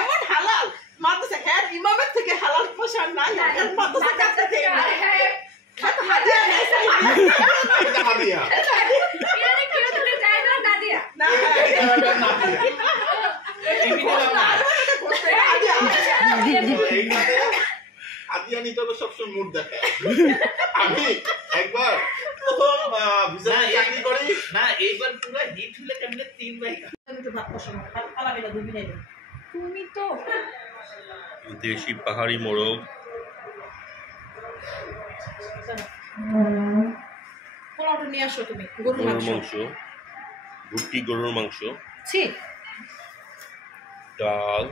এমন হালাল মাদ্রাসা হ্যাঁ ইমামের থেকে হালাল পোশাক নাই মাদ্রাসা কাছে থেকে আদিয়ানি তো সবসময় মুড দেখায়। আমি একবার প্রথম চাকরি করি না, এইবার পুরো হিট হলে কেমনে 3 ভাই ভাত পছন্দ খালা বেলা দুই দিন তুমি তো দেশি পাহাড়ি মোরগ, পোলাওটা নিয়ে আসো তুমি গরুর গরুর মাংস মাংস, ভুট্টি গরুর মাংস, ছি ডাল,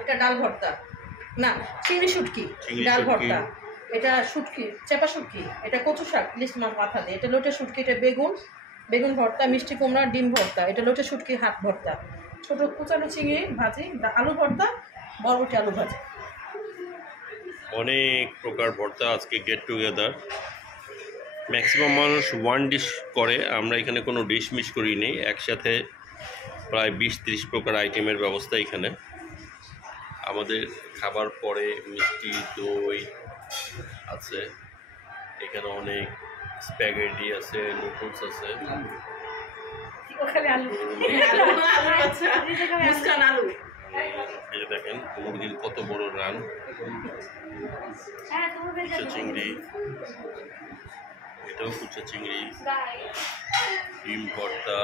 এটা ডাল ভর্তা না চিংড়ি শুটকি চিংড়ি ডাল শুটকি। ভর্তা, এটা শুটকি চেপা শুটকি, এটা কচু শাক ইলিশ মাছ মাথা দিয়ে, এটা লোটে শুটকি, এটা বেগুন ভর্তা, মিষ্টি কুমড়া ডিম ভর্তা, এটা লোটে শুটকি হাত ভর্তা, ছোট কুচানো চিংড়ি ভাজি, আলু ভর্তা, বরবটি আলু ভাজি। অনেক প্রকার ভর্তা। আজকে গেট টুগেদার, ম্যাক্সিমাম মানুষ ওয়ান ডিশ করে, আমরা এখানে কোনো ডিশ মিস করি নেই, একসাথে প্রায় 20-30 প্রকার আইটেমের ব্যবস্থা এখানে। আমাদের খাবার পরে মিষ্টি দই আছে, এখানে অনেক স্প্যাগেটি আছে, নুডলস আছে, এই যে দেখেন মুরগির কত বড় রান, কুচা চিংড়ি, এটাও কুচা চিংড়ি, ডিম ভর্তা,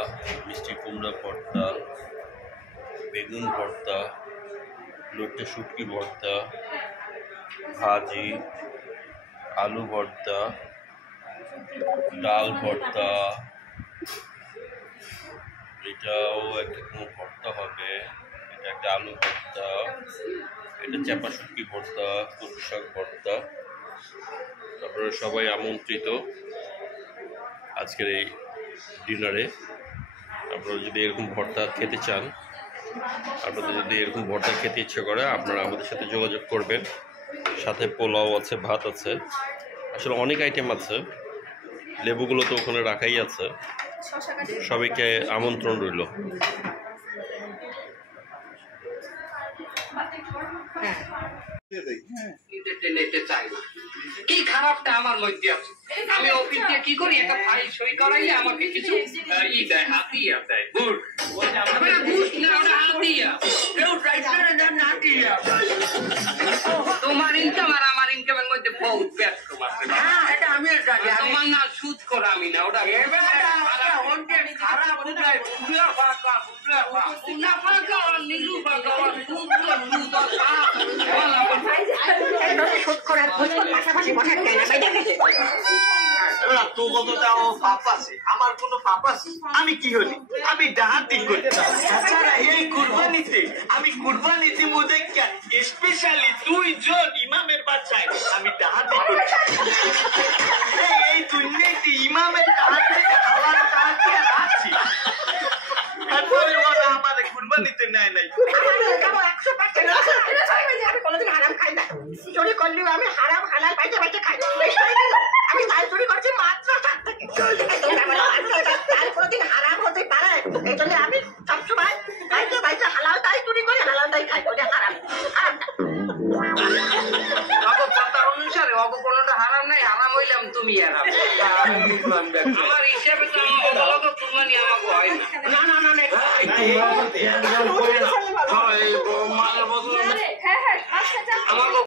মিষ্টি কুমড়া ভর্তা, বেগুন ভর্তা, লোটে শুটকি ভর্তা, ভাজি, আলু ভর্তা, ডাল ভর্তা, এটাও একটা কোনো ভর্তা হবে, এটা একটা আলু ভর্তা, এটা চাপা শুটকি ভর্তা, কচু শাক ভর্তা। আপনারা সবাই আমন্ত্রিত আজকের এই ডিনারে। আপনারা যদি এরকম ভর্তা খেতে চান, আপনাদের যদি এরকম ভর্তা খেতে ইচ্ছে করে, আপনারা আমাদের সাথে যোগাযোগ করবেন। সাথে পোলাও আছে, ভাত আছে, আসলে অনেক আইটেম আছে, লেবুগুলো তো ওখানে রাখাই আছে। সবাইকে আমন্ত্রণ রইল। কি খারাপটা আমার মধ্যে আছে, আমি অফিস দিয়ে কি করি, একটা ফাইল সই করাইলে আমাকে কিছু ই দেয়, হাতিয়া দেয়, গুড ঘুষ না, ওটা হাতিয়া, কেউ ট্রাইটারে দেন না হাতিয়া। তোমার ইনকাম আর আমার ইনকামের মধ্যে বহুত ব্যস্ত আছে। এটা আমি জানি, তোমার না সুদ করা আমি না, ওটা খারাপ উদয় পুরা ফাঁকা পুরা ফাঁকা নীলু ফাঁকা সুদ সুদ আমার কোনো পাপ আছে? আমি কি হলি? আমি ডাহাতি করি। এই কুরবানিতে আমি কুরবানিতে মধ্যে স্পেশালি 2 জন ইমামের বাচ্চায় আমি ডাহাতি করি। এই দুনিয়াতে ইমামের ডাহাত থেকে হালাল ডাহাতি রাখছি, তারপরে ওরা আমার কুরবানিতে নেয় নাই। আমি কোনোদিন হারাম খাই না, চুরি করলেও আমি হারাম হালাল পাইতে পাইতে খাই। আমি তাই চুরি করছি মাত্র 7 থেকে, তাই কোনোদিন হারাম হতে পারে। এই জন্য আমি সবসময় পাইতে পাইতে হালাল তাই চুরি করি, হালাল তাই খাই, বলে হারাম অনুসারে কোনোটা হারাম নাই, হারাম হইলাম তুমি হারাম। আমার হিসেবে তো আমার কুরবানি আমাকে হয় না। না না না আমাকে